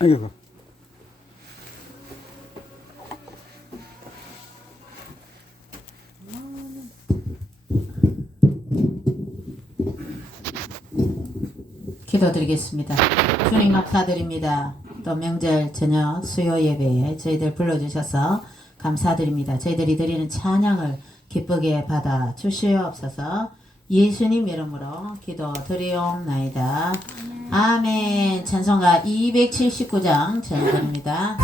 아이고. 기도드리겠습니다. 주님 감사드립니다. 또 명절 저녁 수요 예배에 저희들 불러주셔서 감사드립니다. 저희들이 드리는 찬양을 기쁘게 받아 주시옵소서. 예수님 이름으로 기도드리옵나이다. 아멘. 찬송가 279장 찬양드립니다.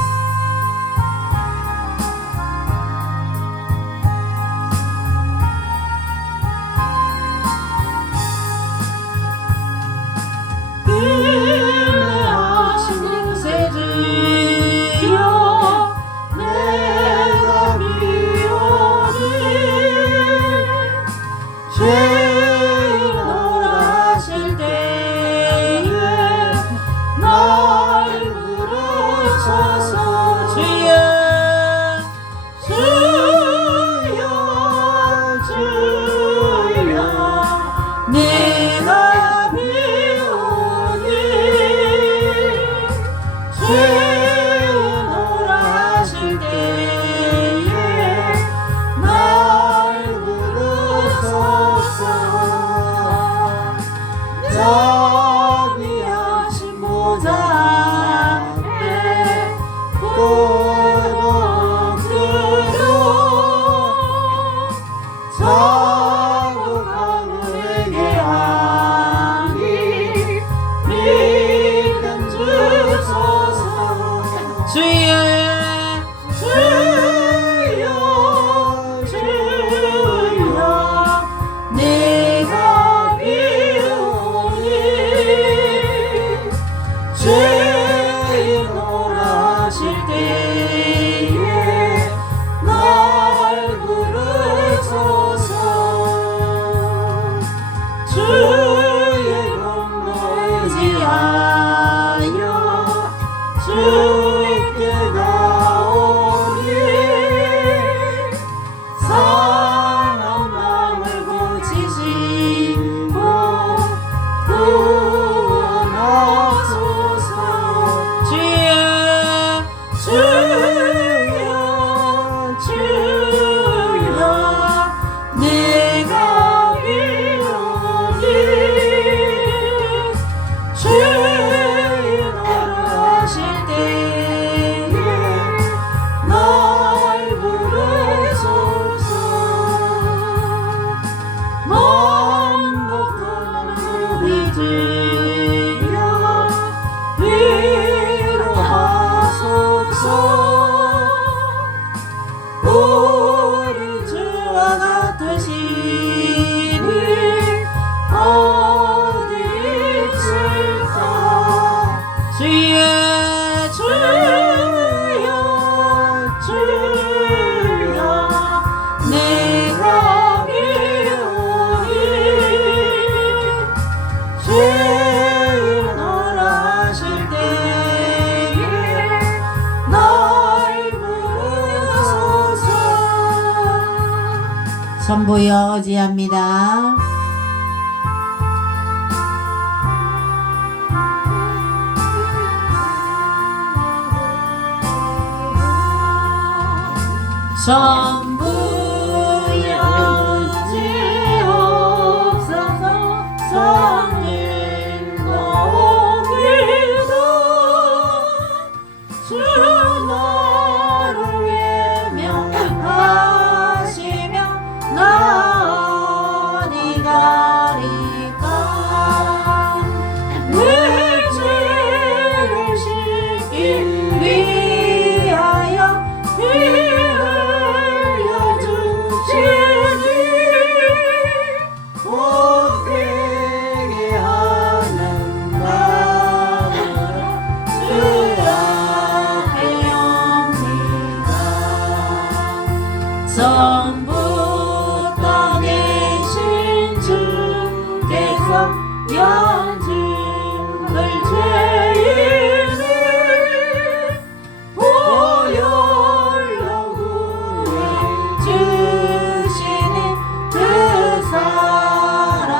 선부여 의지합니다. 선부여 의지옵소서. 성진도 오기도 주 너를 외면하시며 나니 가리까 내 죄를 씻기 위하여 피 흘려 주시니 복되게 하는 마음으로 주 앞에 옵니다. 전부터 계신 주께서 연중을 죄인을 보혈로 구해 주시는 그 사랑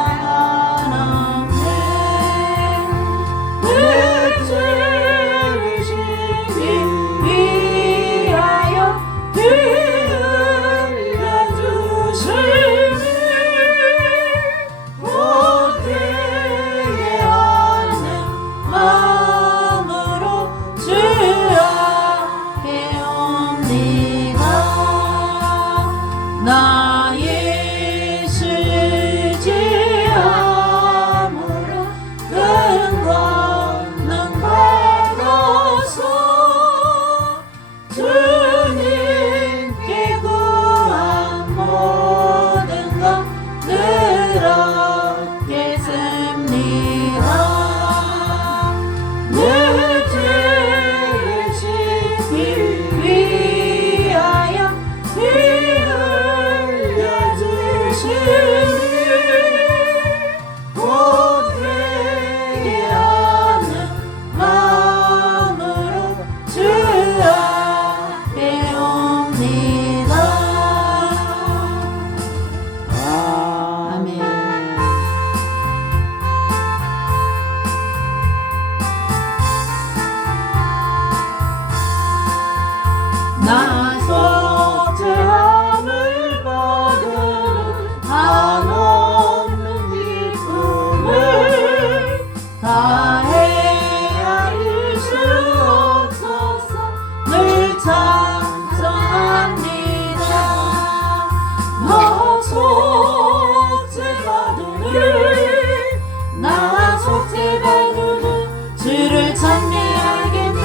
나 속죄받으는 주를 찬미하겠네.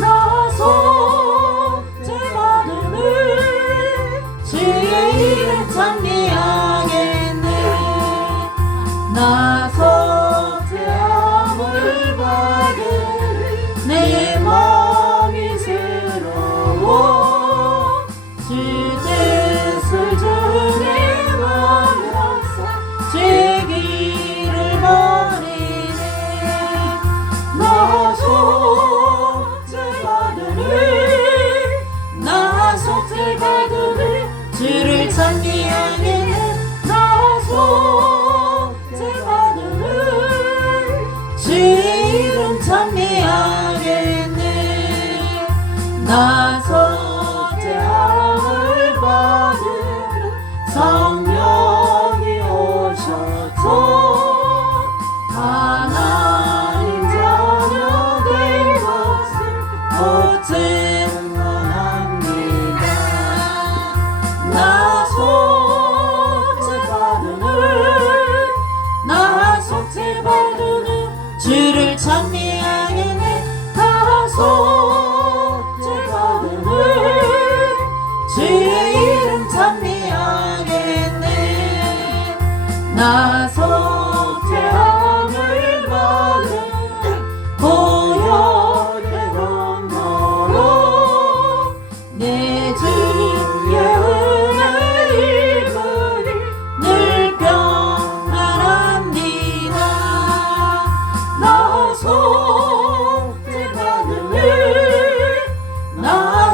나 속죄받으는 주의 이름 찬미하겠네. 나 속죄함을 받으니 내 마음이 새로워. 주 뜻을 주내 가면서 죄 길을 버리네. 나 속죄받으니 주를 찬미하겠네. 나 속죄받으니 주의 이름 찬미하겠네. 나 속죄함을 받으니 성령이 오셔서 하나님 자녀 된 것을 곧 증언합니다. 나 속죄받으니 주를 찬미하겠네. 나 속죄받으니 주의 이름 찬미하겠네. 나 속죄함을 받은 보혈의 공로로 내 주의 은혜 입으리 늘 평안합니다. 나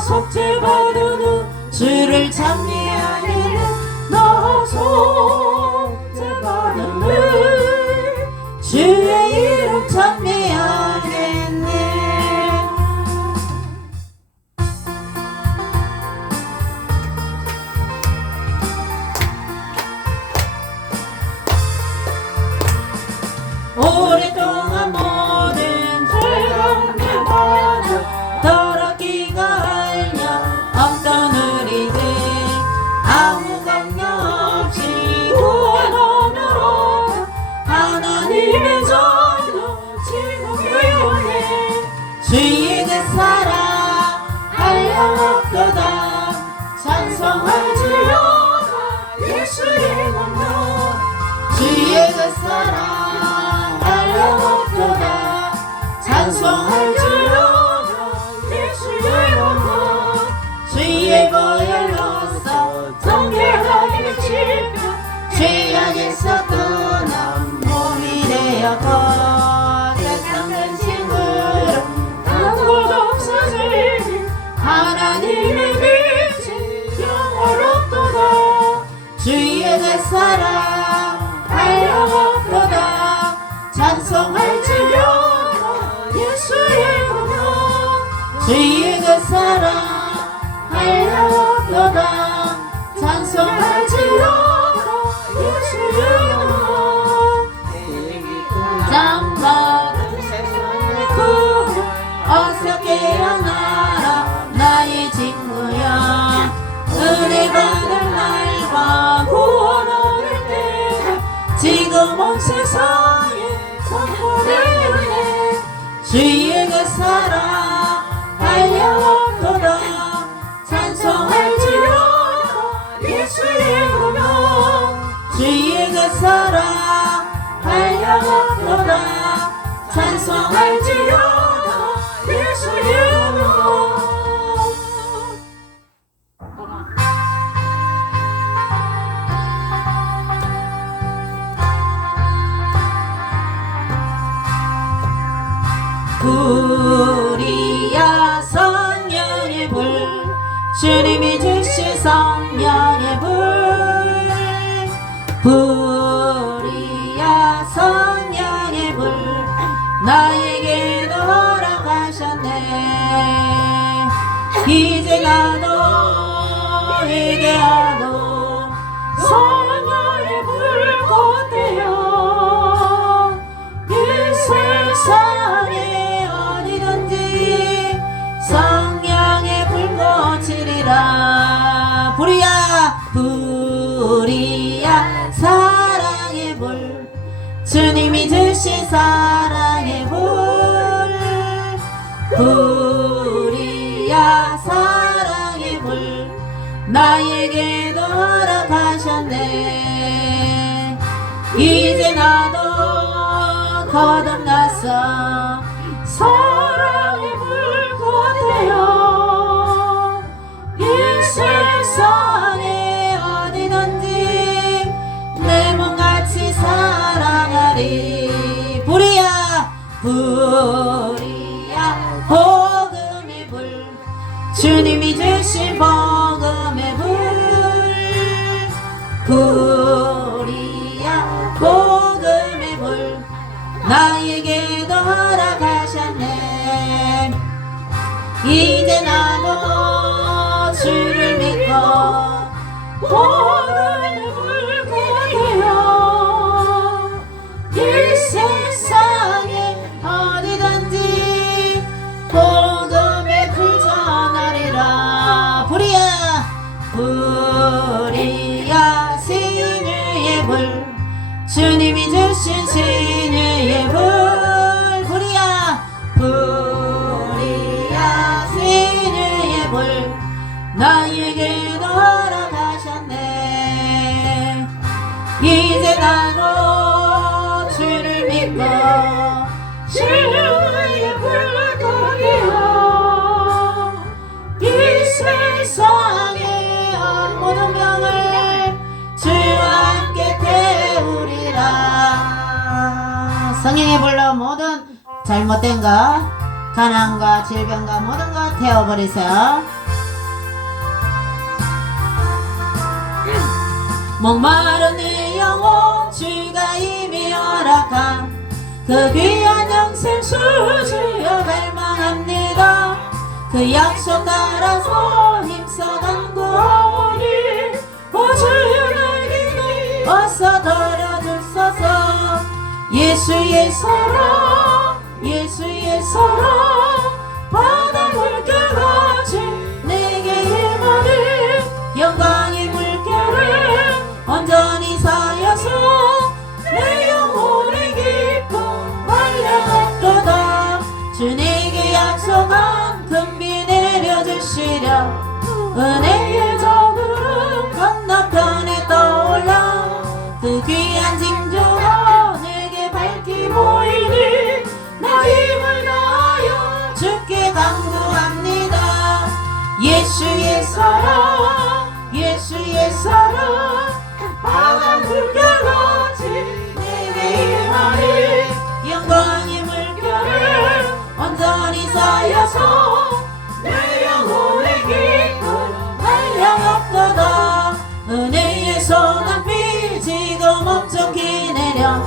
속죄받으니 주를 찬미하겠네. 나 속죄받으니 주의 이름 찬미하겠네. 오랫동안 모든 죄를 받아 더럽기가 알려 없던 우리들 아무 강력 없이 구원하느라 하나님의 자녀 지금이오네. 주의 그 사랑 한량없도다. 찬송할지어다 예수의 공로. 주의 그 사랑 한량없도다. 찬송할지어다 예수의 공로. 주의 보혈로서 정결하게 지켜 죄악에서 떠난 몸이 되어 세상된 친구로 아무도 없어지니 하나님의 빛이 영원롭도다. 주의 그 사랑 한량없도다. 찬송할지어다 예수의 공로. 주의 그 사랑 한량없도다. 찬송할지어다 예수의 공로. 장받은 세상의 구원 어서 깨어나라 나의 친구야. 은혜 받을 날과 구원 얻을 때가 지금 온 세상에 선포되네. 주의 그 사랑 한량없도다. 찬송할지어다 예수의 공로. 주의 그 사랑 한량없도다. 찬송할지어다 예수의 공로. 불이야 성령의 불. 주님이 주신 성령의 불. 불이야 성령의 불. 나에게도 허락하셨네. 이제 나에게 하도 성령의 불 같아요. 이 세상에 어디든지 성령의 불 거치리라. 불이야 불이야 사랑의 불. 주님이 주신 사랑의 불이야 사랑의 불 나에게도 허락하셨네. 이제 나도 거듭나서 사랑의 불과 되어 이 세상에 어디든지 내 몸같이 사랑하리. 불이야 불이야 복음의 불 주님이 주신 복음의 불이야 복음의 불 나에게도 허락하셨네. 이제 나도 주를 믿고 복음의 불과 되어 이 세상에 어디든지 복음의 불 전하리라. 불이야 불이야 신유의 불 주님이 주신 신유의 불 불이야 불이야 신유의 불 나에게도 허락하셨네. 이제 나도 주를 믿고 신유의 불과 되어 이 세상의 모든 명을 주와 함께 태우리라. 성령의 불로 모든 잘못된 것 가난과 질병과 모든 것 태워버리세요. 목마른 내 영혼 주가 이미 허락한 그 귀한 영생 수주여 갈망합니다. 그 약속 따라서 힘써 간구하오니 주여 나에게 어서 들어주소서. 예수의 사랑 예수의 사랑 바다 물결같이 내게 임하니 영광의 물결에 온전히 쌓여서 내 영혼의 기쁨 말려없도다. 주 내게 약속한 금비 내려주시려 은혜의 저구름 건너편에 떠올라 그 귀한 징조가 내게 밝히 보이니 나 힘을 다하여 주께 간구합니다. 예수의 사랑 예수의 사랑 바다 물결같이 내게 임하니 영광의 물결에 온전히 쌓여서 내 영혼의 기쁨 한량없도다. 은혜의 소낙비 지금 엄청히 내려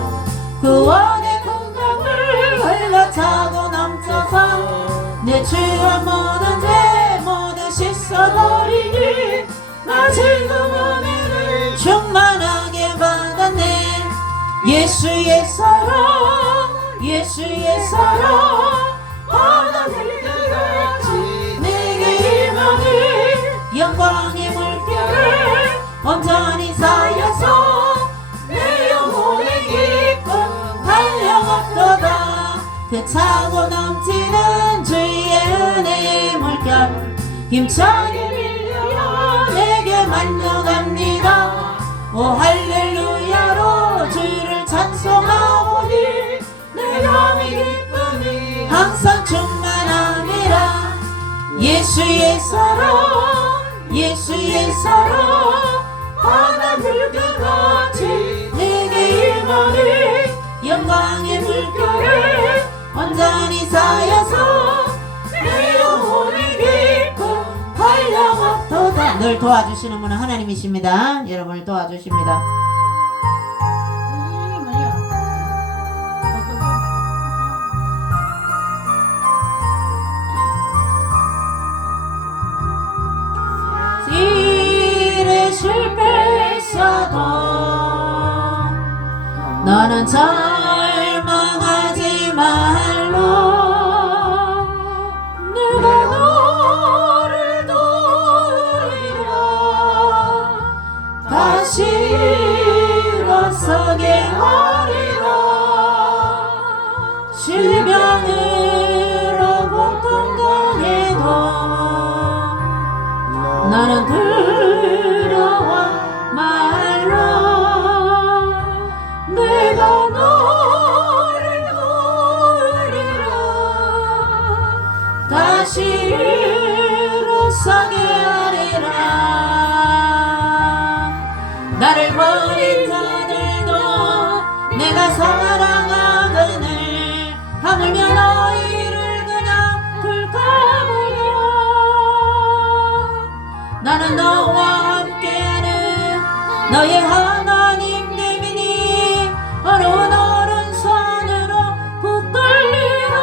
구원의 풍경을 흘러차고 넘쳐서 내 죄와 모든 죄 모두 씻어버리니 나 지금 은혜를 충만하게 받았네. 예수의 사랑 예수의 사랑 바다 물결같이 내게 임하니 영광의 물결에 온전히 쌓여서 내 영혼의 기쁨 한량없도다. 그 차고 넘치는 주의 은혜의 물결 힘차게 밀려 내게 만족합니다. 오 할렐루야로 주를 찬송하오니 내 맘의 기쁨이 항상 충만함이라. 예수의 사랑 예수의 사랑 바다 물결같이 내게 임하니 영광의 물결에 온전히 쌓여서 내 영혼의 기쁨 한량없도다. 늘 도와주시는 분은 하나님이십니다. 여러분을 도와주십니다. 일에 실패했어도 너는 절망하지 말라. 내가 너를 도우리라. 다시 일어서게 하리라. 다시 일어서게 하리라. 나를 버린 자들도 내가 사랑하거늘 하물며 너희를 그냥 둘까 보냐. 나는 너와 함께하는 너의 하나님 됨이니 어려운 오른손으로 붙들리라.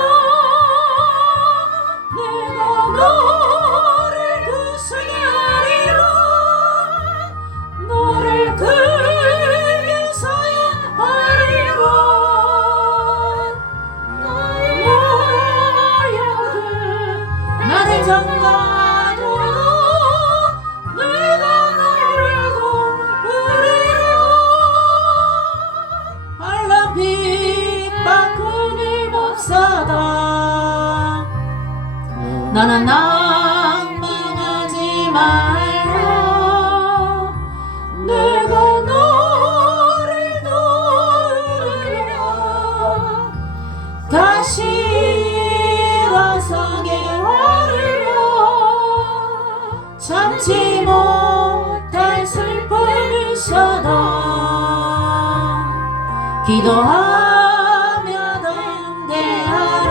내가 너를 구수게 하리라. 너를 그리서야 하리라. 너의 아들 나를 전가하도록 내가 너를 도우리라. 한란 핍박 끊임없사다. 나는 낭망하지 말라. 내가 너를 도우리라. 다시 일어서게 하리라. 참지 못할 슬픔이 있어도 기도하며 담대하라.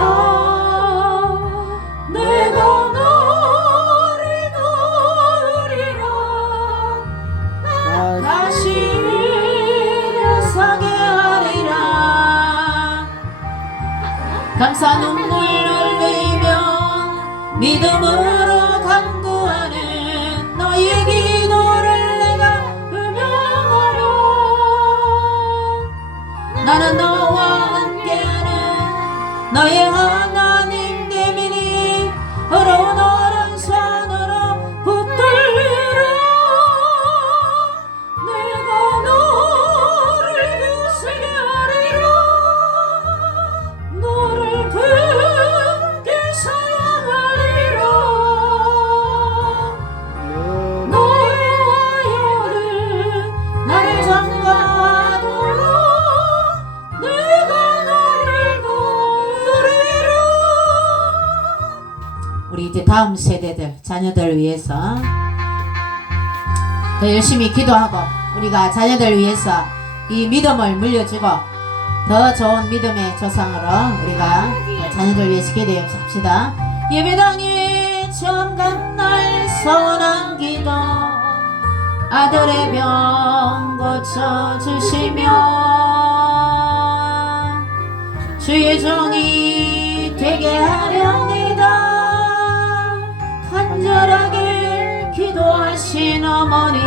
내가 너를 도우리라. 다시 일어서게 하리라. 감사 눈물 흘리며 믿음으로 간구하는 너의 기도를 내가 음명하려. 나는 너와 함께하는 너의 하나님 됨이니 어려운 오른손으로 붙들리라. 내가 너를 구수게 하리라. 너를 굳게 사랑하리라. 너의 아들 나를 전가하도록 내가 너를 도우리라. 우리 이제 다음 세대들 자녀들 위해서 더 열심히 기도하고 우리가 자녀들 위해서 이 믿음을 물려주고 더 좋은 믿음의 조상으로 우리가 자녀들 위해서 기도합시다. 예배당에 처음 간 날 서운한 기도 아들의 병 고쳐주시며 주의 종이 되게 하렵니다. 간절하게 기도하신 어머니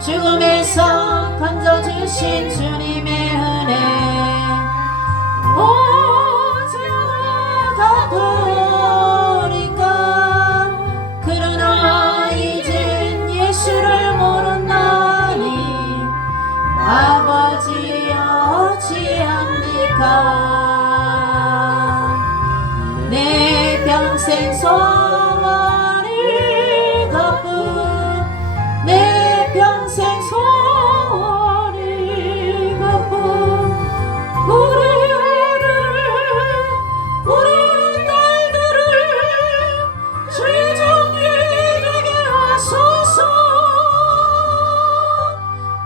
죽음에서 건져주신 주님의 은혜 오직 가보니까 그러나 이젠 예수를 모른다니 아버지 어찌합니까. 내 평생 소원을 갚은 내 평생 소원을 갚은 우리 아들을 우리 딸들을 최종이 되게 하소서.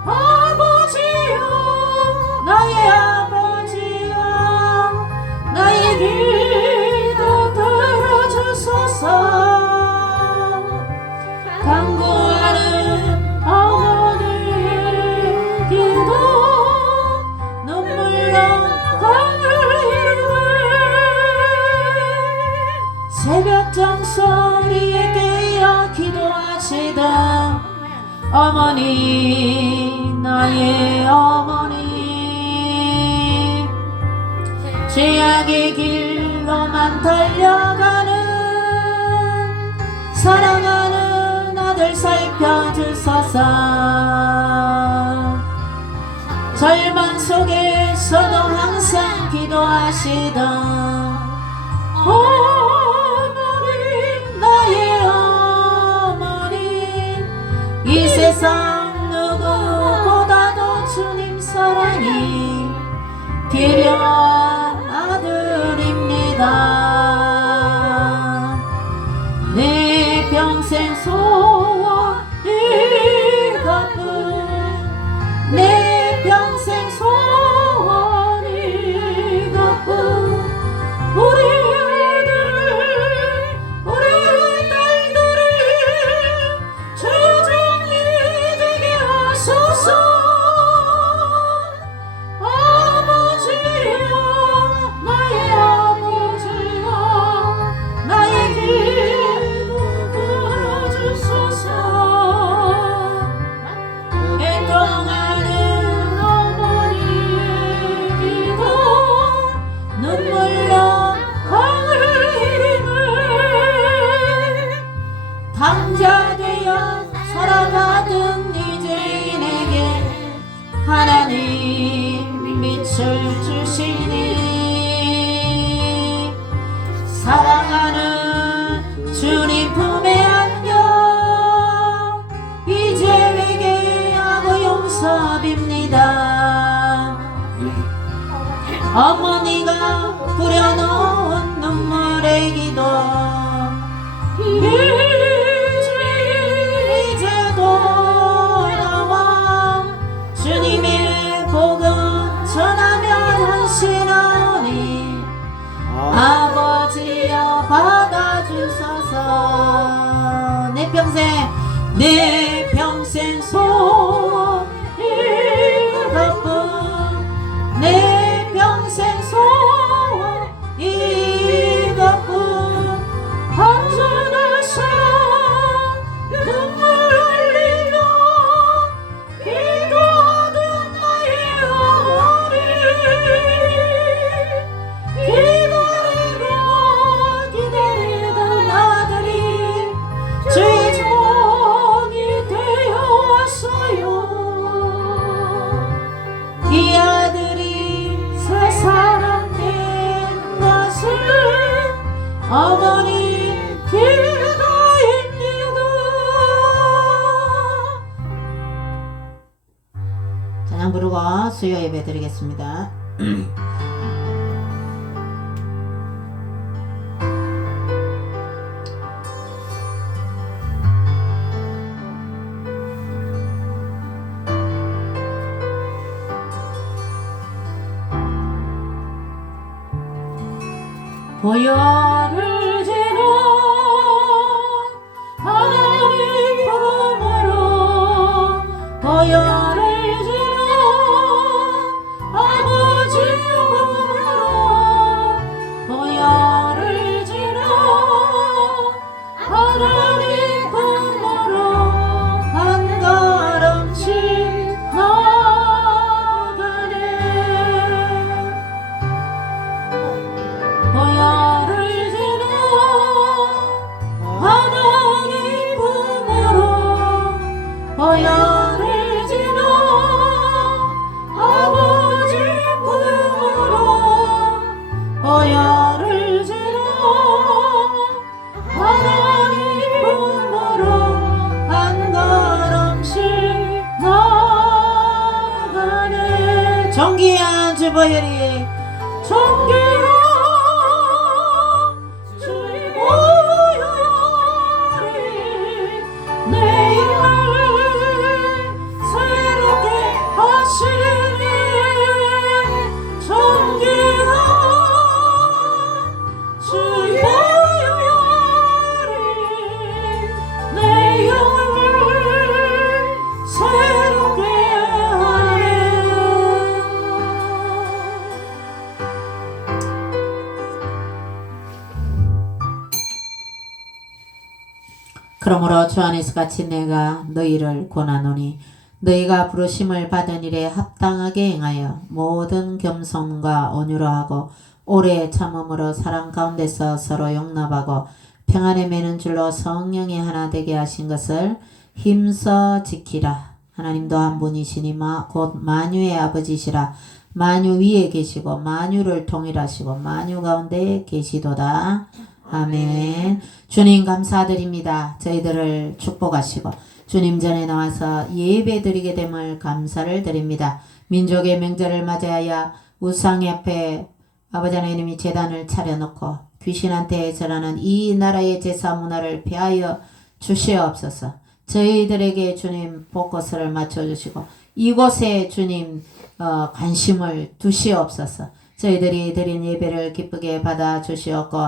아버지여 나의 아버지여 나의 기도 들어주소서. 간구하는 어머니의 기도 눈물로 강을 이루네. 새벽 정소리에 깨어 기도하시던 어머니 나의 어머니 죄악의 길로만 달려가는 사랑하는 아들 살펴주소서. 절망 속에서도 항상 기도하시던 어머니 나의 어머니 이 세상 누구보다도 주님 사랑이 필요한 아들입니다. 하나님 빛을 주시니 사랑하는 주님 품에 안겨 이제 회개하고 용서빕니다. 어머니가 뿌려놓은 눈물의 기도 이제 돌아와 주님의 복음 전하며 헌신하오니 아버지여 받아주소서. 내 평생 소원 이것뿐 내 평생 소원 이것뿐 한전을 사랑 눈물 흘리며 기도하던 나의 어머니 기다리던 아들이 주의 종이 되어왔어요. 이 아들이 새 사람 된 것을 어머니 기도입니다. 찬양 부르고 수요 예배 드리겠습니다. 보혈을 지나 하나님 품으로 보혈을 지나 아버지 품으로 보혈을 지나 하나님 품으로 한 걸음씩 나아가네. 보혈을 지나 하나님 품으로 보혈을 지나 아버지 품으로 보혈을 지나 하나님 품으로 한 걸음씩 나아가네. 존귀한 주 보혈이 존귀한 주의 보혈이 내 힘을 새롭게 하시네. 존귀한 주의 보혈이 내 영을 새롭게 하네. 그러므로 주 안에서 같이 내가 너희를 권하노니 너희가 부르심을 받은 일에 합당하게 행하여 모든 겸손과 온유로 하고 오래 참음으로 사랑 가운데서 서로 용납하고 평안에 매는 줄로 성령이 하나 되게 하신 것을 힘써 지키라. 하나님도 한 분이시니 곧 만유의 아버지시라. 만유 위에 계시고 만유를 통일하시고 만유 가운데 계시도다. 아멘. 주님 감사드립니다. 저희들을 축복하시고 주님 전에 나와서 예배 드리게 됨을 감사를 드립니다. 민족의 명절을 맞이하여 우상 앞에 아버지 하나님이 제단을 차려놓고 귀신한테 절하는 이 나라의 제사 문화를 폐하여 주시옵소서. 저희들에게 주님 복고서를 맞춰주시고 이곳에 주님 관심을 두시옵소서. 저희들이 드린 예배를 기쁘게 받아 주시옵고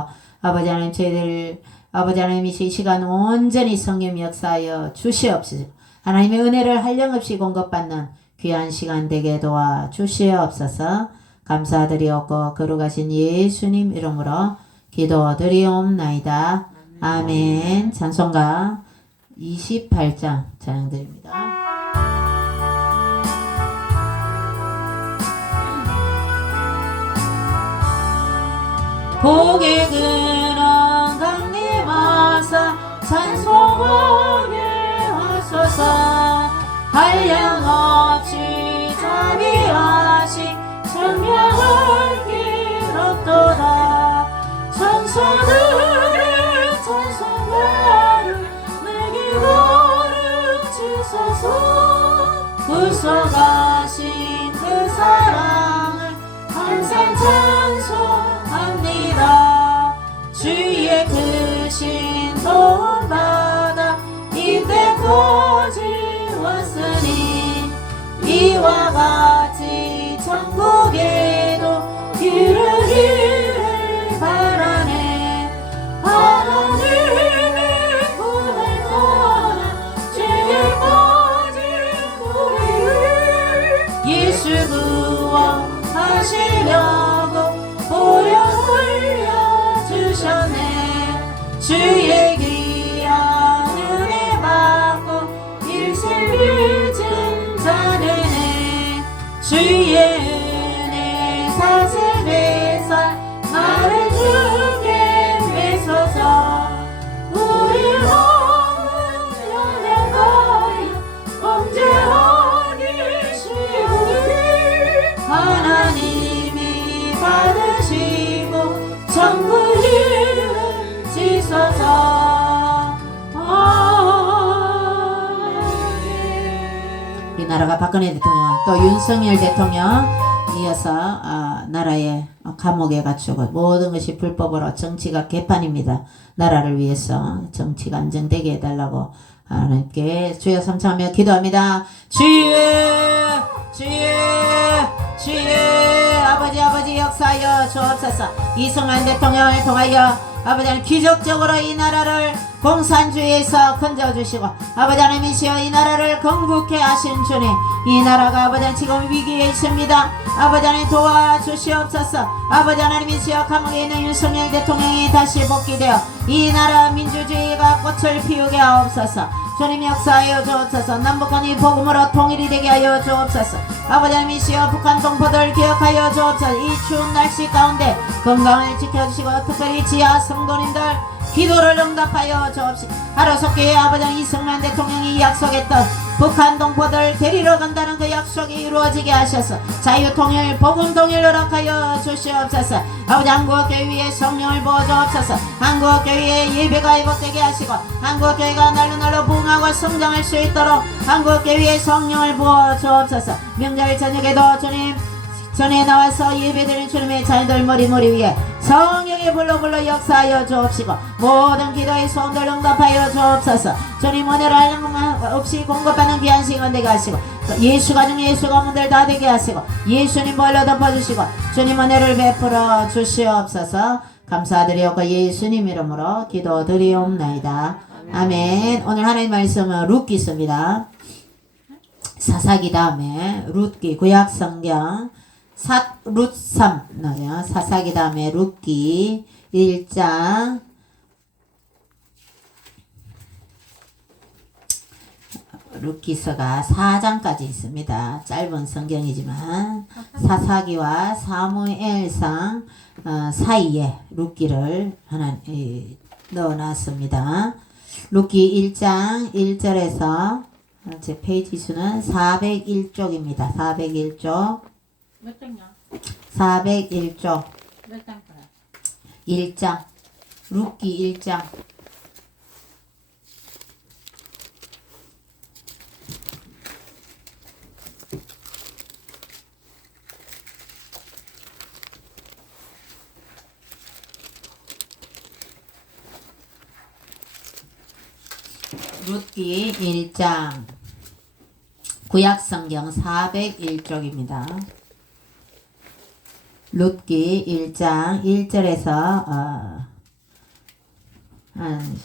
아버지 하나님 저희들 아버지 하나님 이 시간 온전히 성령 역사하여 주시옵소서. 하나님의 은혜를 한량없이 공급받는 귀한 시간 되게 도와 주시옵소서. 감사드리옵고 거룩하신 예수님 이름으로 기도드리옵나이다. 아멘. 찬송가 28장 찬양드립니다. 복의 근원 강림하사 찬송하게 하소서. 한량없이 자비 천사들의 찬송가를 내게 가르치소서. 불쌍하신 그 사랑을 항상 찬송합니다. 주의 크신 도움받아 이때까지 왔으니 이와 같이 천국에도 이르기를 바라네. 하나님의 꿈을 떠나 주의 빠진 우리를 예수 구원하시려고 보혈 흘려주셨네. 주의 귀한 은혜 받고 일생 빚은 자르네. 주의 은혜 사슬에서 나를 주게 되소서. 우리 마음은 연약하여 범죄하기 쉬우니 하나님이 받으시고 천국 이루시소서. 우리나라가 박근혜 대통령 또 윤석열 대통령 이어서 나라의 감옥에 갇히고 모든 것이 불법으로 정치가 개판입니다. 나라를 위해서 정치가 안정되게 해달라고 하나님께 주여 삼창하며 기도합니다. 주여 아버지 역사하여 주옵소서. 이승만 대통령을 통하여 아버지 하나님 기적적으로 이 나라를 공산주의에서 건져주시고 아버지 하나님이시여 이 나라를 건국해 하신 주님, 이 나라가 아버지 하나님 지금 위기에 있습니다. 아버지 하나님 도와주시옵소서. 아버지 하나님이시여 감옥에 있는 윤석열 대통령이 다시 복귀되어 이 나라 민주주의가 꽃을 피우게 하옵소서. 주님 역사하여 주옵소서. 남북한이 복음으로 통일이 되게 하여 주옵소서. 아버지 하나님이시여 북한 동포들 기억하여 주옵소서. 이 추운 날씨 가운데 건강을 지켜주시고 특별히 지하 성도님들 기도를 응답하여 주옵시고 하루속히 아버지 하나님 이승만 대통령이 약속했던 북한 동포들 데리러 간다는 그 약속이 이루어지게 하셔서 자유통일 복음통일 허락하여 주시옵소서. 아버지 한국교회 위에 성령을 부어주옵소서. 한국교회에 예배가 회복되게 하시고 한국교회가 날로 부흥하고 성장할 수 있도록 한국교회에 성령을 부어주옵소서. 명절 저녁에도 주님 전에 나와서 예배드리는 주님의 자녀들 머리 위에 성령의 불로 역사하여 주옵시고 모든 기도의 소원들 응답하여 주옵소서. 주님 은혜를 없이 공급하는 귀한 시간 되게 하시고 예수 가정 예수 가문들 다 되게 하시고 예수님 벌로 덮어주시고 주님 은혜를 베풀어 주시옵소서. 감사드리옵고 예수님 이름으로 기도드리옵나이다. 아멘. 오늘 하나님 말씀은 룻기서입니다. 사사기 다음에 룻기 구약성경 룻 3 나요. 사사기 다음에 룻기 1장 룻기서가 4장까지 있습니다. 짧은 성경이지만 사사기와 사무엘상 사이에 룻기를 하나 넣어놨습니다. 룻기 1장 1절에서 제 페이지 수는 401쪽입니다. 401쪽 몇 장이야? 401쪽 몇 장 거야? 1장 룻기 1장 룻기 1장 구약성경 401쪽입니다. 룻기 1장 1절에서 한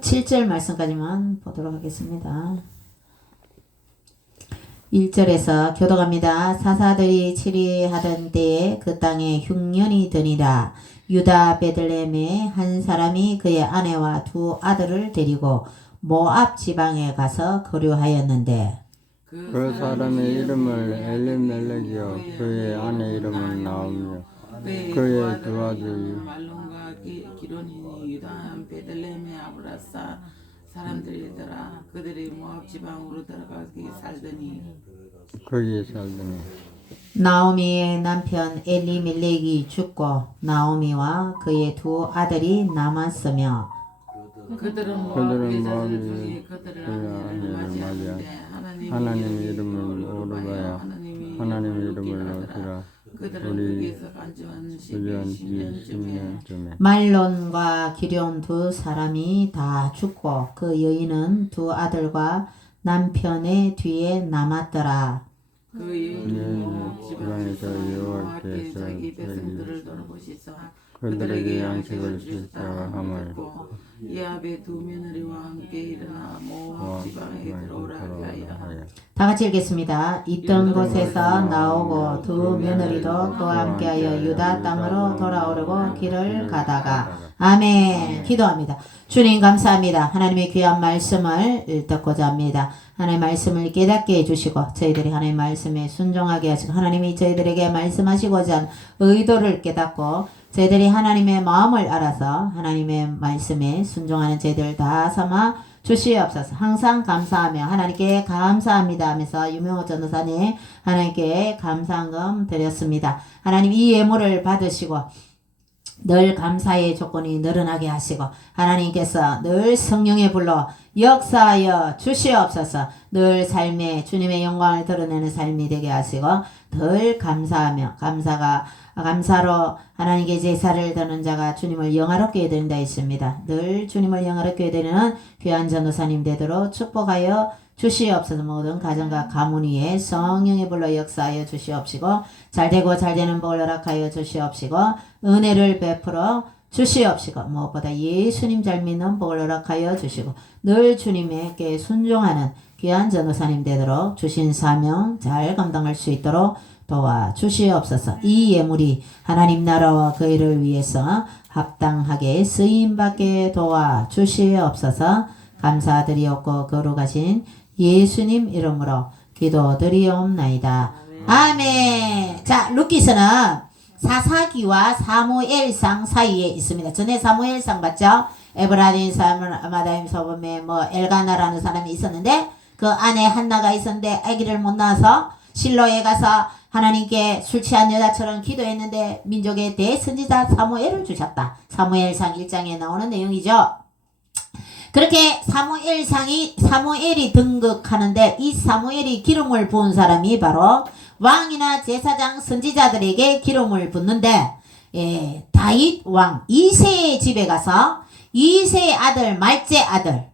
7절 말씀까지만 보도록 하겠습니다. 1절에서 교독합니다. 사사들이 치리하던 때에 그 땅에 흉년이 드니라. 유다 베들레헴의 한 사람이 그의 아내와 두 아들을 데리고 모압 지방에 가서 거류하였는데 그 사람의 이름을 엘리멜렉이요 그의 아내 이름은 나오며 그의 두 아들이 말론과 기론이 유다 베들레헴의 아브라사 사람들이더라. 그들이 모압 지방으로 들어가기 살더니 거기에 살더니 나오미의 남편 엘리멜렉이 죽고 나오미와 그의 두 아들이 남았으며 그들은 그들은 모압 모압 중에 그들을 아내를 맞이하는데 하나님 이름을 오르바야 하나님 이름을 높이라 그들은 우리 거기에서 간주한 주전 10년쯤에 10년쯤에 말론과 기럨 두 사람이 다 죽고 그 여인은 두 아들과 남편의 뒤에 남았더라. 그 여인은 지방에서 여호와께 여호와께서 자기 백성들을 돌보시사 그들에게 양식을 주시다가 함을 이압의 두 며느리와 함께 일어나 모압 지방에 들어오라 하여 다 같이 읽겠습니다. 있던 곳에서 나오고 두 며느리도 그와 함께하여 유다 땅으로 돌아오려고 길을 가다가 아멘. 기도합니다. 주님 감사합니다. 하나님의 귀한 말씀을 듣고자 합니다. 하나님의 말씀을 깨닫게 해주시고 저희들이 하나님의 말씀에 순종하게 하시고 하나님이 저희들에게 말씀하시고자 하는 의도를 깨닫고 저희들이 하나님의 마음을 알아서 하나님의 말씀에 순종하는 저희들 다 삼아 주시옵소서. 항상 감사하며 하나님께 감사합니다 하면서 유명호 전도사님 하나님께 감사한금 드렸습니다. 하나님 이 예물을 받으시고 늘 감사의 조건이 늘어나게 하시고 하나님께서 늘 성령의 불로 역사하여 주시옵소서. 늘 삶에 주님의 영광을 드러내는 삶이 되게 하시고 늘 감사하며 감사로 하나님께 제사를 드는 자가 주님을 영화롭게 해드린다 했습니다. 늘 주님을 영화롭게 해드리는 귀한 전도사님 되도록 축복하여 주시옵소서. 모든 가정과 가문 위에 성령의 불로 역사하여 주시옵시고 잘되고 잘되는 복을 허락하여 주시옵시고 은혜를 베풀어 주시옵시고 무엇보다 예수님 잘 믿는 복을 허락하여 주시고 늘 주님에게 순종하는 귀한 전도사님 되도록 주신 사명 잘 감당할 수 있도록 도와 주시옵소서. 이 예물이 하나님 나라와 그 일을 위해서 합당하게 쓰임받게 도와 주시옵소서. 감사드리옵고 거룩하신 예수님 이름으로 기도드리옵나이다. 아멘. 자, 루키서는 사사기와 사무엘상 사이에 있습니다. 전에 사무엘상 봤죠? 에브라딘 마다임 소범에 엘가나라는 사람이 있었는데 그 안에 한나가 있었는데 아기를 못 낳아서 실로에 가서 하나님께 술 취한 여자처럼 기도했는데 민족의 대선지자 사무엘을 주셨다. 사무엘상 1장에 나오는 내용이죠. 그렇게 사무엘이 등극하는데 이 사무엘이 기름을 부은 사람이 바로 왕이나 제사장 선지자들에게 기름을 붓는데 다윗 왕 2세의 집에 가서 2세의 아들 말제 아들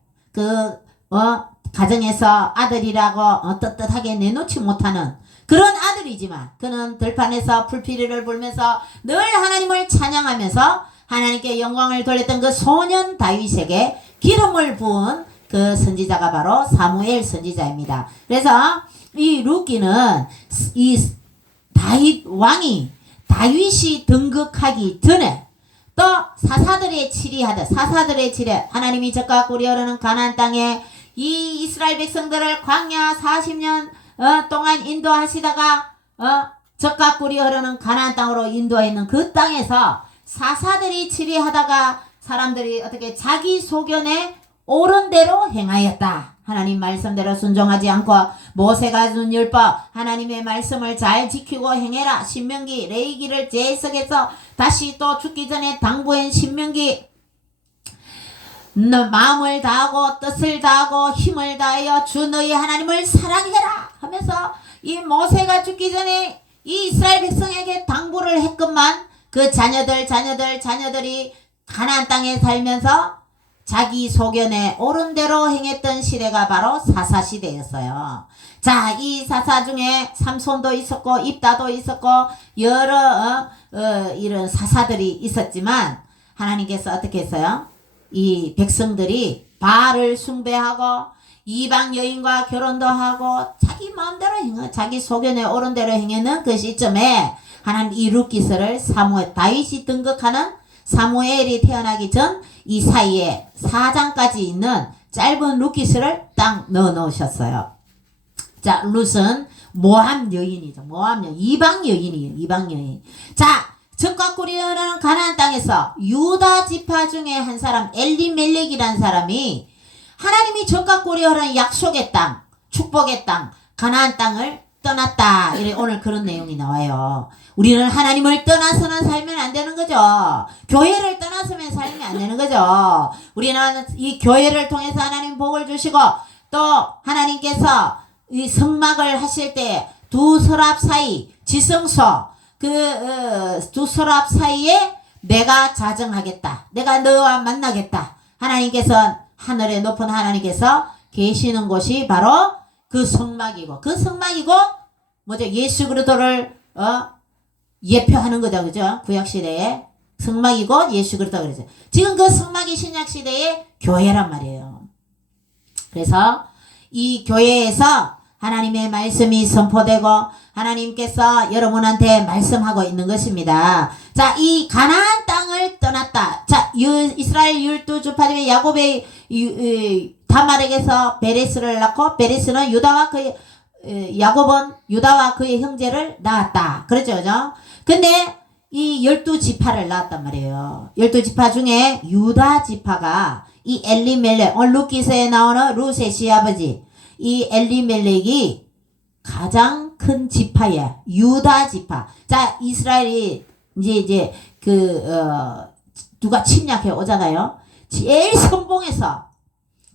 가정에서 아들이라고 떳떳하게 내놓지 못하는 그런 아들이지만 그는 들판에서 불피리를 불면서 늘 하나님을 찬양하면서 하나님께 영광을 돌렸던 그 소년 다윗에게 기름을 부은 그 선지자가 바로 사무엘 선지자입니다. 그래서 이 루키는 이 다윗이 등극하기 전에 또 사사들의 칠에 하나님이 적과 꿀이 흐르는 가나안 땅에 이 이스라엘 백성들을 광야 40년 동안 인도하시다가 적과 꿀이 흐르는 가나안 땅으로 인도했는 그 땅에서 사사들이 치리하다가 사람들이 어떻게 자기 소견에 옳은 대로 행하였다. 하나님 말씀대로 순종하지 않고 모세가 준 율법 하나님의 말씀을 잘 지키고 행해라. 신명기 레위기를 재해석해서 다시 또 죽기 전에 당부한 신명기 마음을 다하고 뜻을 다하고 힘을 다하여 주 너희 하나님을 사랑해라 하면서 이 모세가 죽기 전에 이 이스라엘 백성에게 당부를 했건만 그 자녀들이 가나안 땅에 살면서 자기 소견에 옳은 대로 행했던 시대가 바로 사사시대였어요. 자, 이 사사 중에 삼손도 있었고 입다도 있었고 여러 이런 사사들이 있었지만 하나님께서 어떻게 했어요? 이 백성들이 바알을 숭배하고 이방 여인과 결혼도 하고 자기 마음대로 자기 소견에 옳은 대로 행했는 그 시점에 하나님 이 룻기서를 다윗이 등극하는 사무엘이 태어나기 전 이 사이에 4장까지 있는 짧은 룻기서를 딱 넣어 놓으셨어요. 자, 룻은 모압 여인이죠. 모압 여인, 이방 여인. 자, 적과 꿀이 흐르는 가나안 땅에서 유다 지파 중에 한 사람 엘리멜렉이라는 사람이 하나님이 적과 꿀이 흐르는 약속의 땅, 축복의 땅, 가나안 땅을 떠났다. 이래 오늘 그런 내용이 나와요. 우리는 하나님을 떠나서는 살면 안 되는 거죠. 교회를 떠나서면 살면 안 되는 거죠. 우리는 이 교회를 통해서 하나님 복을 주시고 또 하나님께서 이 성막을 하실 때 두 서랍 사이 지성소 두 서랍 사이에 내가 자정하겠다. 내가 너와 만나겠다. 하나님께서 하늘에 높은 하나님께서 계시는 곳이 바로 그 성막이고 뭐죠? 예수 그리스도를 예표하는 거죠. 그죠? 구약 시대에 성막이고 예수 그리스도 그러죠. 지금 그 성막이 신약 시대의 교회란 말이에요. 그래서 이 교회에서 하나님의 말씀이 선포되고 하나님께서 여러분한테 말씀하고 있는 것입니다. 자, 이 가나안 땅을 떠났다. 자, 이스라엘 12지파 중에 야곱의 다말에게서 베레스를 낳고 베레스는 유다와 그의 야곱은 유다와 그의 형제를 낳았다. 그렇죠, 그죠? 근데 이 12지파를 낳았단 말이에요. 12지파 중에 유다 지파가 이 엘리멜렉, 루키스에 나오는 룻의 시아버지 이 엘리멜렉이 가장 큰 지파야. 유다 지파. 자, 이스라엘이 이제 누가 침략해 오잖아요. 제일 선봉해서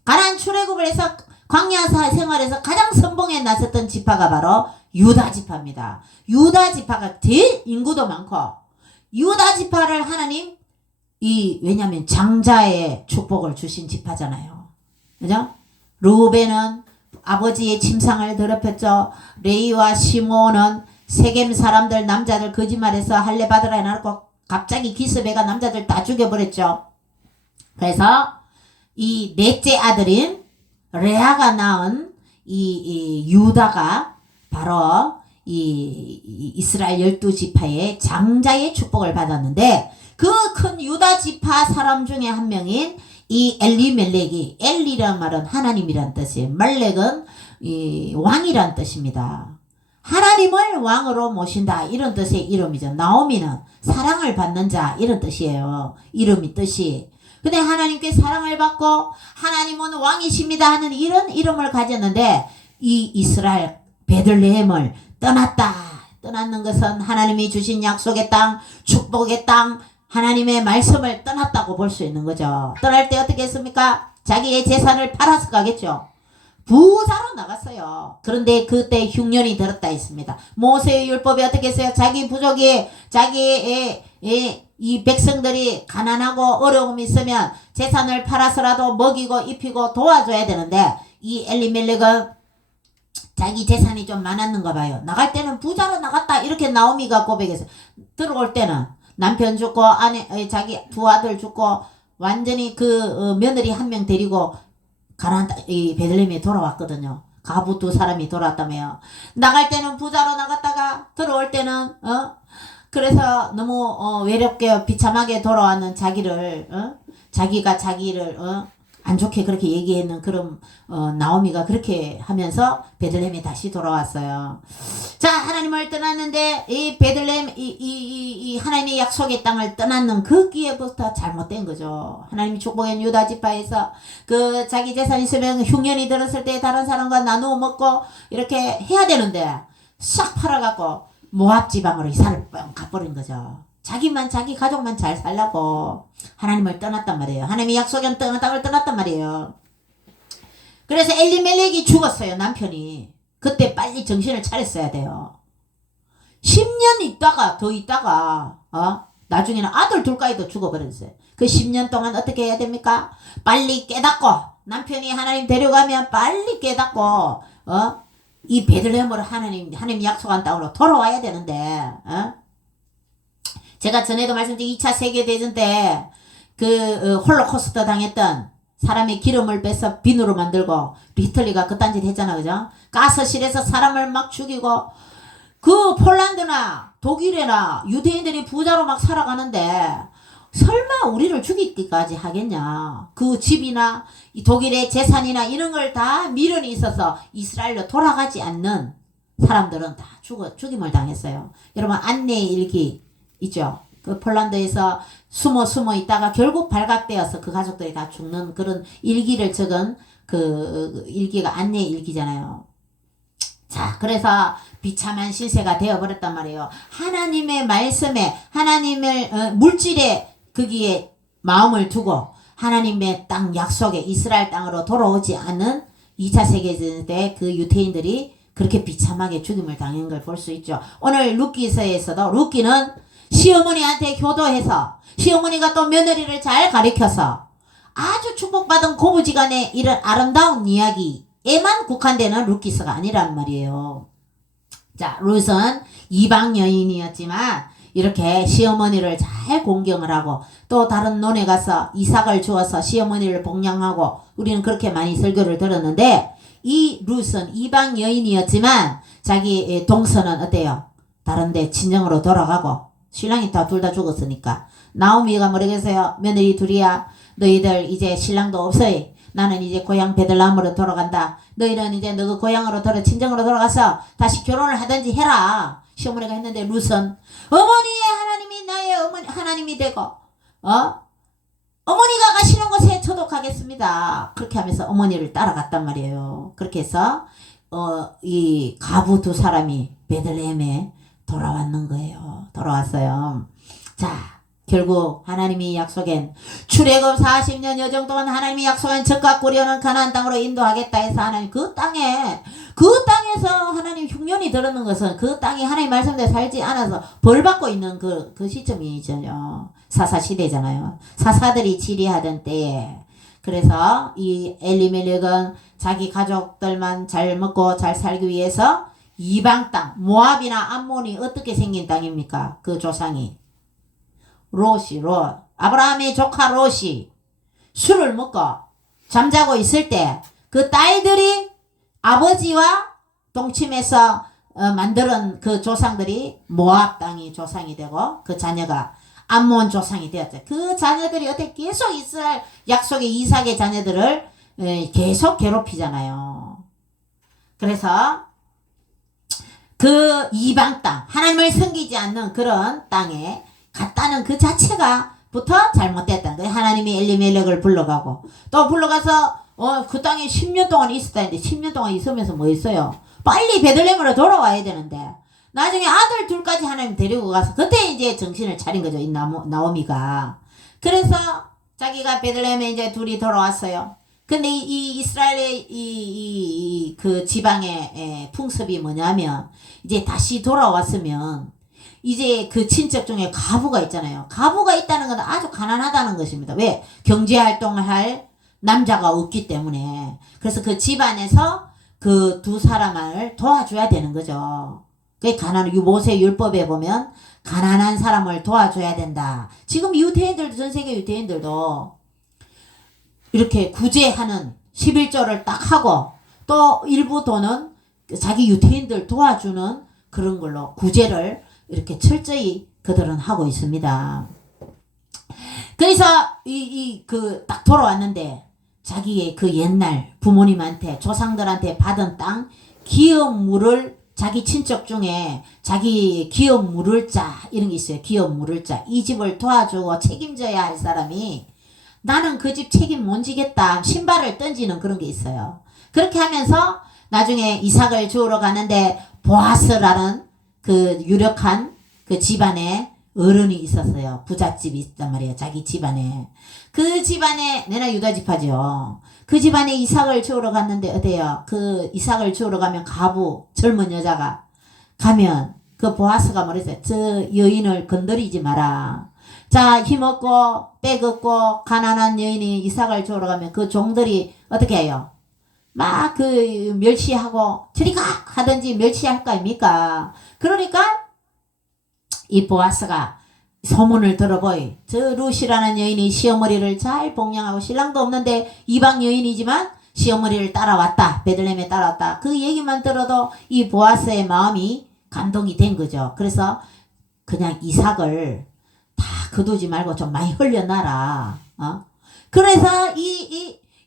가나안 출애굽을 해서 광야 생활에서 가장 선봉에 나섰던 지파가 바로 유다 지파입니다. 유다 지파가 제일 인구도 많고 유다 지파를 하나님 왜냐면 장자의 축복을 주신 지파잖아요. 그죠? 루벤은 아버지의 침상을 더럽혔죠. 레이와 시므온은 세겜 사람들 남자들 거짓말해서 할례 받으라 해놓고 갑자기 기스베가 남자들 다 죽여버렸죠. 그래서 이 넷째 아들인 레아가 낳은 이 유다가 바로 이 이스라엘 12지파의 장자의 축복을 받았는데 그 큰 유다 지파 사람 중에 한 명인 이 엘리멜렉이 엘리란 말은 하나님이란 뜻이에요. 말렉은 왕이란 뜻입니다. 하나님을 왕으로 모신다 이런 뜻의 이름이죠. 나오미는 사랑을 받는 자 이런 뜻이에요. 이름이 뜻이. 근데 하나님께 사랑을 받고 하나님은 왕이십니다 하는 이런 이름을 가졌는데 이 이스라엘 베들레헴을 떠났는 것은 하나님이 주신 약속의 땅, 축복의 땅, 하나님의 말씀을 떠났다고 볼 수 있는 거죠. 떠날 때 어떻게 했습니까? 자기의 재산을 팔아서 가겠죠. 부자로 나갔어요. 그런데 그때 흉년이 들었다 했습니다. 모세의 율법이 어떻게 했어요? 자기 부족이 자기의 이 백성들이 가난하고 어려움이 있으면 재산을 팔아서라도 먹이고 입히고 도와줘야 되는데 이 엘리멜렉은 자기 재산이 좀 많았는가 봐요. 나갈 때는 부자로 나갔다 이렇게 나오미가 고백했어요. 들어올 때는 남편 죽고 자기 두 아들 죽고 완전히 며느리 한 명 데리고 가나안 이 베들레헴에 돌아왔거든요. 가부 두 사람이 돌아왔다며요. 나갈 때는 부자로 나갔다가 들어올 때는 그래서 너무 외롭게 비참하게 돌아왔는 자기가 자기를 안 좋게 그렇게 얘기했는 그런 나오미가 그렇게 하면서 베들레헴에 다시 돌아왔어요. 자, 하나님을 떠났는데 이 베들레헴 이 하나님의 약속의 땅을 떠났는 거기에부터 잘못된 거죠. 하나님이 축복한 유다 지파에서 자기 재산 있으면 흉년이 들었을 때 다른 사람과 나누어 먹고 이렇게 해야 되는데 싹 팔아갖고 모압 지방으로 이사를 뻥 가버린 거죠. 자기 가족만 잘 살라고 하나님을 떠났단 말이에요. 하나님이 약속한 땅을 떠났단 말이에요. 그래서 엘리멜렉이 죽었어요. 남편이. 그때 빨리 정신을 차렸어야 돼요. 10년 더 있다가 나중에는 아들 둘까지도 죽어버렸어요. 그 10년 동안 어떻게 해야 됩니까? 빨리 깨닫고 남편이 하나님 데려가면 빨리 깨닫고 이 베들레헴으로 하나님 약속한 땅으로 돌아와야 되는데 제가 전에도 말씀드린 2차 세계대전 때 홀로코스트 당했던 사람의 기름을 빼서 비누로 만들고 히틀러가 그딴 짓 했잖아. 그죠? 가스실에서 사람을 막 죽이고 폴란드나 독일이나 유대인들이 부자로 막 살아가는데 설마 우리를 죽이기까지 하겠냐. 그 집이나 이 독일의 재산이나 이런 걸 다 미련이 있어서 이스라엘로 돌아가지 않는 사람들은 다 죽임을 당했어요. 여러분 안내의 일기 있죠. 폴란드에서 숨어 있다가 결국 발각되어서 그 가족들이 다 죽는 그런 일기를 적은 일기가 안내의 일기잖아요. 자, 그래서 비참한 신세가 되어버렸단 말이에요. 하나님의 말씀에 하나님의 물질에 거기에 마음을 두고 하나님의 땅 약속의 이스라엘 땅으로 돌아오지 않은 2차 세계대전 때 그 유대인들이 그렇게 비참하게 죽임을 당한 걸 볼 수 있죠. 오늘 룻기서에서도 룻기는 시어머니한테 효도해서 시어머니가 또 며느리를 잘 가르쳐서 아주 축복받은 고부지간의 이런 아름다운 이야기에만 국한되는 룻기서가 아니란 말이에요. 자, 룻은 이방 여인이었지만 이렇게 시어머니를 잘 공경을 하고 또 다른 논에 가서 이삭을 주어서 시어머니를 복양하고 우리는 그렇게 많이 설교를 들었는데 이 룻은 이방 여인이었지만 자기 동서는 어때요? 다른데 친정으로 돌아가고 신랑이 둘 다 죽었으니까 나오미가 뭐라겠어요? 며느리 둘이야 너희들 이제 신랑도 없어요. 나는 이제 고향 베들레헴으로 돌아간다. 너희는 이제 너 고향으로 친정으로 돌아가서 다시 결혼을 하든지 해라. 시어머니가 했는데 룻은 어머니의 하나님이 나의 어머니 하나님이 되고 어머니가 가시는 곳에 저도 가겠습니다. 그렇게 하면서 어머니를 따라갔단 말이에요. 그렇게 해서 이 가부 두 사람이 베들레헴에 돌아왔는 거예요. 돌아왔어요. 자, 결국 하나님이 약속한 출애굽 40년 여정 동안 하나님이 약속한 적과 꾸려는 가나안 땅으로 인도하겠다 해서 하나님 그 땅에서 하나님 흉년이 들었는 것은 그 땅이 하나님 말씀대로 살지 않아서 벌받고 있는 그 시점이잖아요. 사사 시대잖아요. 사사들이 지리하던 때에. 그래서 이 엘리멜렉은 자기 가족들만 잘 먹고 잘 살기 위해서 이방 땅 모압이나 암몬이 어떻게 생긴 땅입니까? 그 조상이 롯 아브라함의 조카 롯이 술을 먹고 잠자고 있을 때 그 딸들이 아버지와 동침해서 만드는 그 조상들이 모압 땅이 조상이 되고 그 자녀가 암몬 조상이 되었죠. 그 자녀들이 어떻게 계속 이스라엘 약속의 이삭의 자녀들을 계속 괴롭히잖아요. 그래서 그 이방 땅 하나님을 섬기지 않는 그런 땅에 갔다는 그 자체가 부터 잘못됐다는 거예요. 하나님이 엘리멜렉을 불러가고 또 불러가서 그 땅에 10년 동안 있었다는데 10년 동안 있으면서 뭐 했어요? 빨리 베들레헴으로 돌아와야 되는데 나중에 아들 둘까지 하나님 데리고 가서 그때 이제 정신을 차린 거죠. 이 나오미가. 그래서 자기가 베들레헴에 이제 둘이 돌아왔어요. 근데 이 이스라엘의 그 지방의 풍습이 뭐냐면 이제 다시 돌아왔으면 이제 그 친척 중에 가부가 있잖아요. 가부가 있다는 건 아주 가난하다는 것입니다. 왜? 경제활동을 할 남자가 없기 때문에. 그래서 그 집안에서 그 두 사람을 도와줘야 되는 거죠. 그게 모세 율법에 보면 가난한 사람을 도와줘야 된다. 지금 유대인들도 전 세계 유대인들도 이렇게 구제하는 11조를 딱 하고 또 일부 돈은 자기 유대인들 도와주는 그런 걸로 구제를 이렇게 철저히 그들은 하고 있습니다. 그래서 딱 돌아왔는데 자기의 그 옛날 부모님한테 조상들한테 받은 땅 기업 물을 자기 친척 중에 자기 기업 물을 자 이런 게 있어요. 기업 물을 자 이 집을 도와주고 책임져야 할 사람이 나는 그 집 책임 못 지겠다 신발을 던지는 그런 게 있어요. 그렇게 하면서 나중에 이삭을 주우러 가는데 보아스라는 그 유력한 그 집안에 어른이 있었어요. 부잣집이 있단 말이에요. 자기 집안에. 그 집안에 내나 유다 지파죠. 그 집안에 이삭을 주우러 갔는데 어때요? 그 이삭을 주우러 가면 가부 젊은 여자가 가면 그 보아스가 뭐랬어요? 저 여인을 건드리지 마라. 자 힘없고 빼겁고 가난한 여인이 이삭을 주우러 가면 그 종들이 어떻게 해요? 막 그 멸시하고 저리 가 하든지 멸시할 거 아닙니까? 그러니까 이 보아스가 소문을 들어보이 저 룻이라는 여인이 시어머니를 잘 복양하고 신랑도 없는데 이방 여인이지만 시어머니를 따라왔다. 베들레헴에 따라왔다. 그 얘기만 들어도 이 보아스의 마음이 감동이 된 거죠. 그래서 그냥 이삭을 다 거두지 말고 좀 많이 흘려놔라. 그래서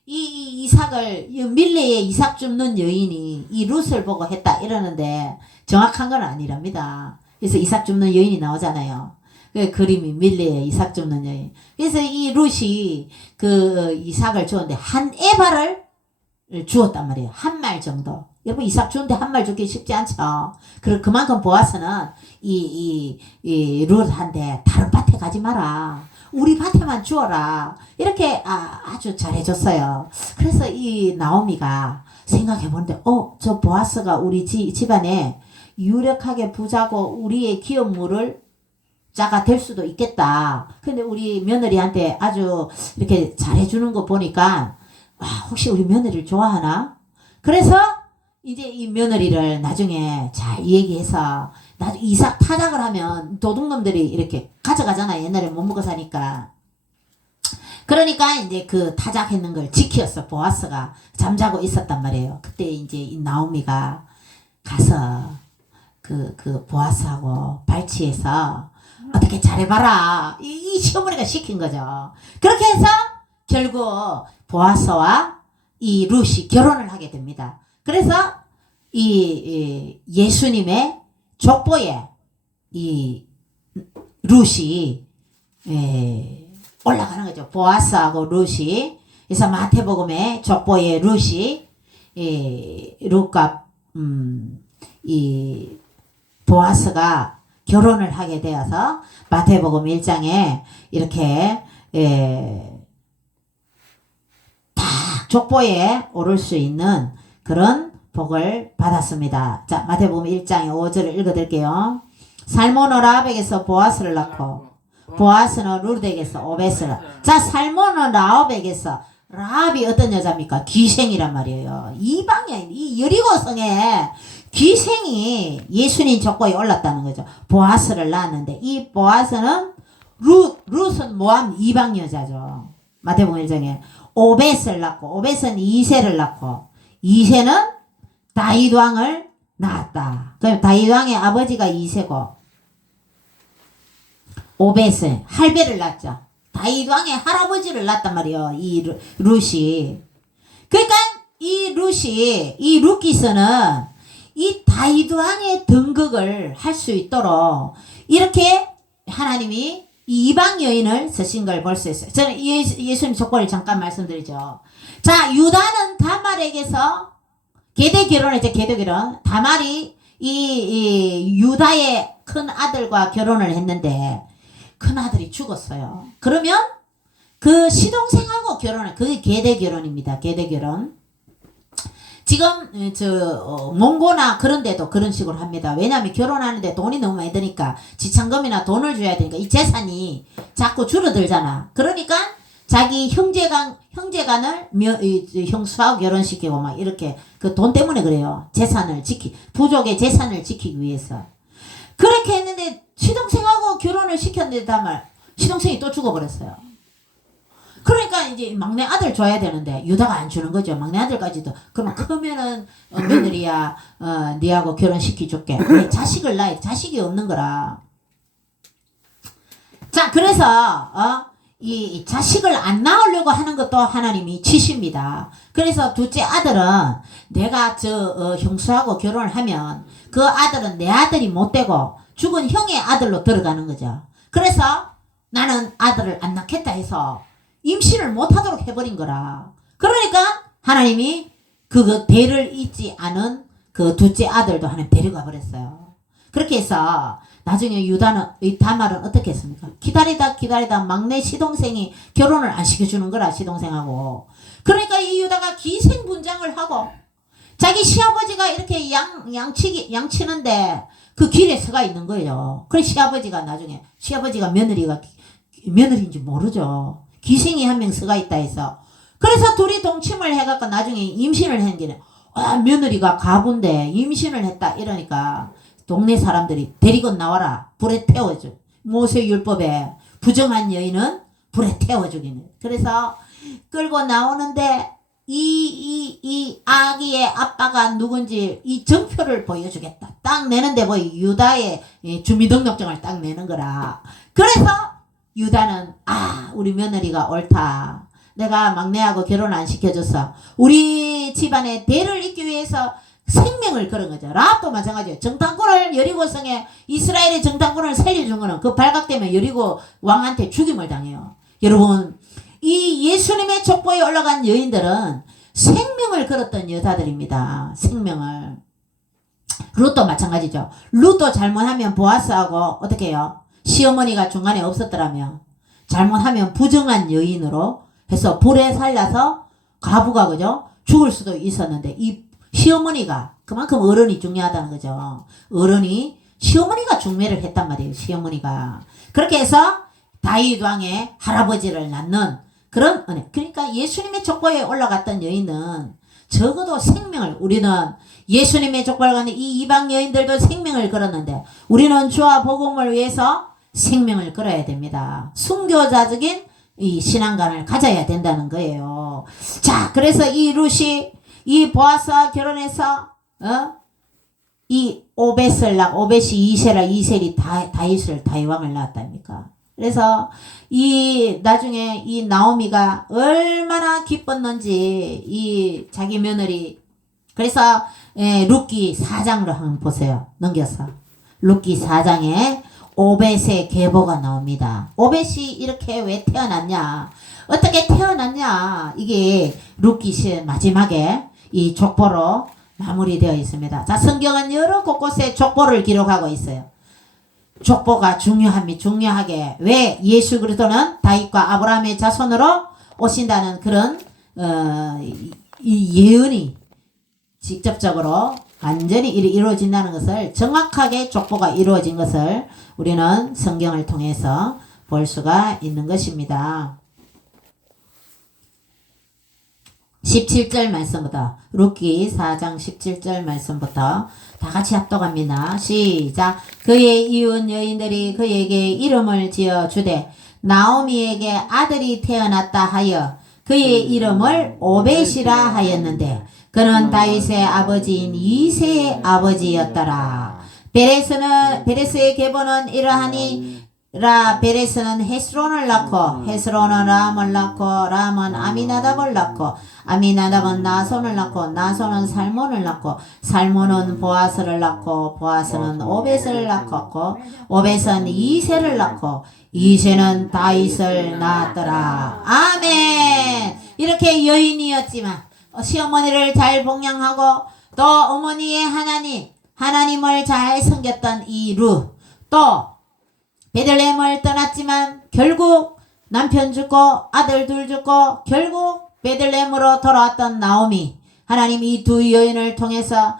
이삭을 밀레에 이삭 줍는 여인이 이 룻을 보고 했다 이러는데 정확한 건 아니랍니다. 그래서 이삭 줍는 여인이 나오잖아요. 그 그림이 밀레에 이삭 줍는 여인. 그래서 이 룻이 그 이삭을 주었는데 한 에바를 주었단 말이에요. 한 말 정도. 여러분 이삭 주는데 한 말 주기 쉽지 않죠. 그만큼 보아스는 이 룻한테 다른 밭에 가지 마라. 우리 밭에만 주어라. 이렇게 아주 잘해줬어요. 그래서 이 나오미가 생각해보는데 저 보아스가 우리 집안에 유력하게 부자고 우리의 기업물을 자가 될 수도 있겠다. 근데 우리 며느리한테 아주 이렇게 잘해주는 거 보니까 혹시 우리 며느리를 좋아하나? 그래서 이제 이 며느리를 나중에 잘 얘기해서 나중에 이삭 타작을 하면 도둑놈들이 이렇게 가져가잖아. 옛날에 못 먹어 사니까. 그러니까 이제 그 타작했는 걸 지켰어. 보아스가 잠자고 있었단 말이에요. 그때 이제 이 나오미가 가서 그 보아스하고 발치해서 어떻게 잘해봐라. 이 시어머니가 시킨 거죠. 그렇게 해서 결국 보아스와 이 룻이 결혼을 하게 됩니다. 그래서 이 예수님의 족보에 이 룻이 올라가는 거죠. 보아스하고 룻이. 그래서 마태복음에 족보에 룻이 룻과 이 보아스가 결혼을 하게 되어서 마태복음 1장에 이렇게 딱 족보에 오를 수 있는 그런 복을 받았습니다. 자, 마태복음 1장의 5절을 읽어드릴게요. 살몬은 라합에게서 보아스를 낳고 보아스는 룻에게서 오벳을. 자, 살몬은 라합에게서. 라합이 어떤 여자입니까? 귀생이란 말이에요. 이방인, 이 여리고성에 귀생이 예수님 족보에 올랐다는 거죠. 보아스를 낳았는데 이 보아스는 룻은 모함 이방 여자죠. 마태복음 1장에 오벳을 낳고 오벳은 이새를 낳고 이새는 다윗 왕을 낳았다. 그럼 다윗 왕의 아버지가 이새고 오벳은 할배를 낳았죠. 다윗 왕의 할아버지를 낳았단 말이에요. 이 룻이. 그러니까 이 룻이 이 룻기서는 이 다윗 왕의 등극을 할 수 있도록 이렇게 하나님이 이방 여인을 쓰신 걸 볼 수 있어요. 저는 예수님 족보를 잠깐 말씀드리죠. 자, 유다는 다말에게서 계대 결혼했죠. 계대 결혼. 다말이 이 유다의 큰 아들과 결혼을 했는데 큰 아들이 죽었어요. 그러면 그 시동생하고 결혼을, 그게 계대 결혼입니다. 계대 결혼. 지금 몽고나 그런 데도 그런 식으로 합니다. 왜냐하면 결혼하는데 돈이 너무 많이 드니까 지참금이나 돈을 줘야 되니까 이 재산이 자꾸 줄어들잖아. 그러니까 자기 형제간을 형수하고 결혼시키고 막 이렇게 그 돈 때문에 그래요. 부족의 재산을 지키기 위해서. 그렇게 했는데 시동생하고 결혼을 시켰는데 다말 시동생이 또 죽어버렸어요. 그러니까 이제 막내 아들 줘야 되는데 유다가 안 주는 거죠. 막내 아들까지도. 그러면 크면은 며느리야 니하고 결혼시켜줄게. 자식을 낳아야 자식이 없는 거라. 자, 그래서 이 자식을 안 낳으려고 하는 것도 하나님이 치십니다. 그래서 둘째 아들은 내가 형수하고 결혼을 하면 그 아들은 내 아들이 못 되고 죽은 형의 아들로 들어가는 거죠. 그래서 나는 아들을 안 낳겠다 해서 임신을 못하도록 해버린 거라. 그러니까 하나님이 그 대를 잇지 않은 그 둘째 아들도 하나님 데려가 버렸어요. 그렇게 해서 나중에 이 다말은 어떻게 했습니까? 기다리다 막내 시동생이 결혼을 안 시켜주는 거라. 시동생하고. 그러니까 이 유다가 기생분장을 하고 자기 시아버지가 이렇게 양치는데 그 길에 서가 있는 거예요. 그래서 시아버지가 며느리인지 모르죠. 기생이 한 명 서가 있다 해서. 그래서 둘이 동침을 해갖고 나중에 임신을 한 게는 며느리가 가부인데 임신을 했다 이러니까 동네 사람들이 데리고 나와라. 불에 태워줘. 모세율법에 부정한 여인은 불에 태워주기는. 그래서 끌고 나오는데 이 아기의 아빠가 누군지 이 정표를 보여주겠다. 딱 내는데 뭐 유다의 주민등록증을 딱 내는 거라. 그래서 유다는 우리 며느리가 옳다. 내가 막내하고 결혼 안 시켜줬어. 우리 집안에 대를 잇기 위해서 생명을 걸은 거죠. 라합도 마찬가지예요. 정탐꾼을 여리고성에 이스라엘의 정탐꾼을 살려준 거는 그 발각 때문에 여리고 왕한테 죽임을 당해요. 여러분 이 예수님의 족보에 올라간 여인들은 생명을 걸었던 여자들입니다. 생명을. 룻도 마찬가지죠. 룻도 잘못하면 보아스하고 어떻게 해요? 시어머니가 중간에 없었더라면 잘못하면 부정한 여인으로 해서 불에 살려서 가부가 그죠? 죽을 수도 있었는데 이 시어머니가 그만큼 어른이 중요하다는 거죠. 어른이 시어머니가 중매를 했단 말이에요. 시어머니가. 그렇게 해서 다윗 왕의 할아버지를 낳는 그런 은혜. 그러니까 예수님의 족보에 올라갔던 여인은 적어도 생명을 우리는 예수님의 족보를 가는 이 이방 여인들도 생명을 걸었는데 우리는 주와 복음을 위해서 생명을 걸어야 됩니다. 순교자적인 이 신앙관을 가져야 된다는 거예요. 자, 그래서 이 룻이 이 보아스와 결혼해서 이 오벳이 이셀이 다윗을 다윗왕을 낳았답니까? 그래서 이 나중에 이 나오미가 얼마나 기뻤는지 이 자기 며느리 그래서 룻기 4장으로 한번 보세요. 넘겨서 룻기 4장에 오벳의 계보가 나옵니다. 오벳이 이렇게 왜 태어났냐? 어떻게 태어났냐? 이게 룻기 마지막에 이 족보로 마무리되어 있습니다. 자, 성경은 여러 곳곳에 족보를 기록하고 있어요. 족보가 중요하게 왜 예수 그리스도는 다윗과 아브라함의 자손으로 오신다는 그런 이 예언이 직접적으로 완전히 이루어진다는 것을 정확하게 족보가 이루어진 것을 우리는 성경을 통해서 볼 수가 있는 것입니다. 17절 말씀부터 룻기 4장 17절 말씀부터 다 같이 합독합니다. 시작. 그의 이웃 여인들이 그에게 이름을 지어 주되 나오미에게 아들이 태어났다 하여 그의 이름을 오벳이라 하였는데 그는 다윗의 아버지인 이새의 아버지였더라. 베레스의 계보는 이러하니 베레스는 헤스론을 낳고 헤스론은 람을 낳고 람은 아미나답을 낳고 아미나답은 나손을 낳고 나손은 살몬을 낳고 살몬은 보아스를 낳고 보아스는 오벳을 낳고 오벳은 이새를 낳고 이새는 다윗을 낳았더라. 아멘. 이렇게 여인이었지만 시어머니를 잘 봉양하고 또 어머니의 하나님을 잘 섬겼던 이 룻 또 베들레헴을 떠났지만 결국 남편 죽고 아들 둘 죽고 결국 베들레헴으로 돌아왔던 나오미 하나님 이 두 여인을 통해서